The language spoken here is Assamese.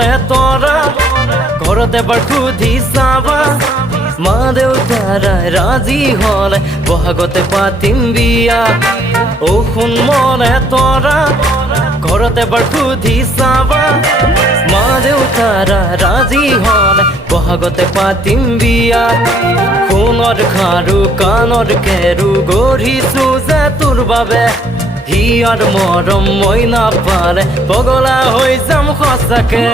মনে তৰা ঘৰত এবাৰ সুধি চাবা মা দেউতাৰাই ৰাজি হলে বহাগতে পাতিম বিয়া ও শুন মনে তৰা ঘৰত এবাৰ সুধি চাবা মা দেউতাৰা ৰাজি হলে বহাগতে পাতিম বিয়া সোণৰ খাৰু কাণৰ কেৰু গঢ়িছো যে তোৰ বাবে হিয়াৰ মৰম মই নাপালে পগলা হৈ যাম সঁচাকে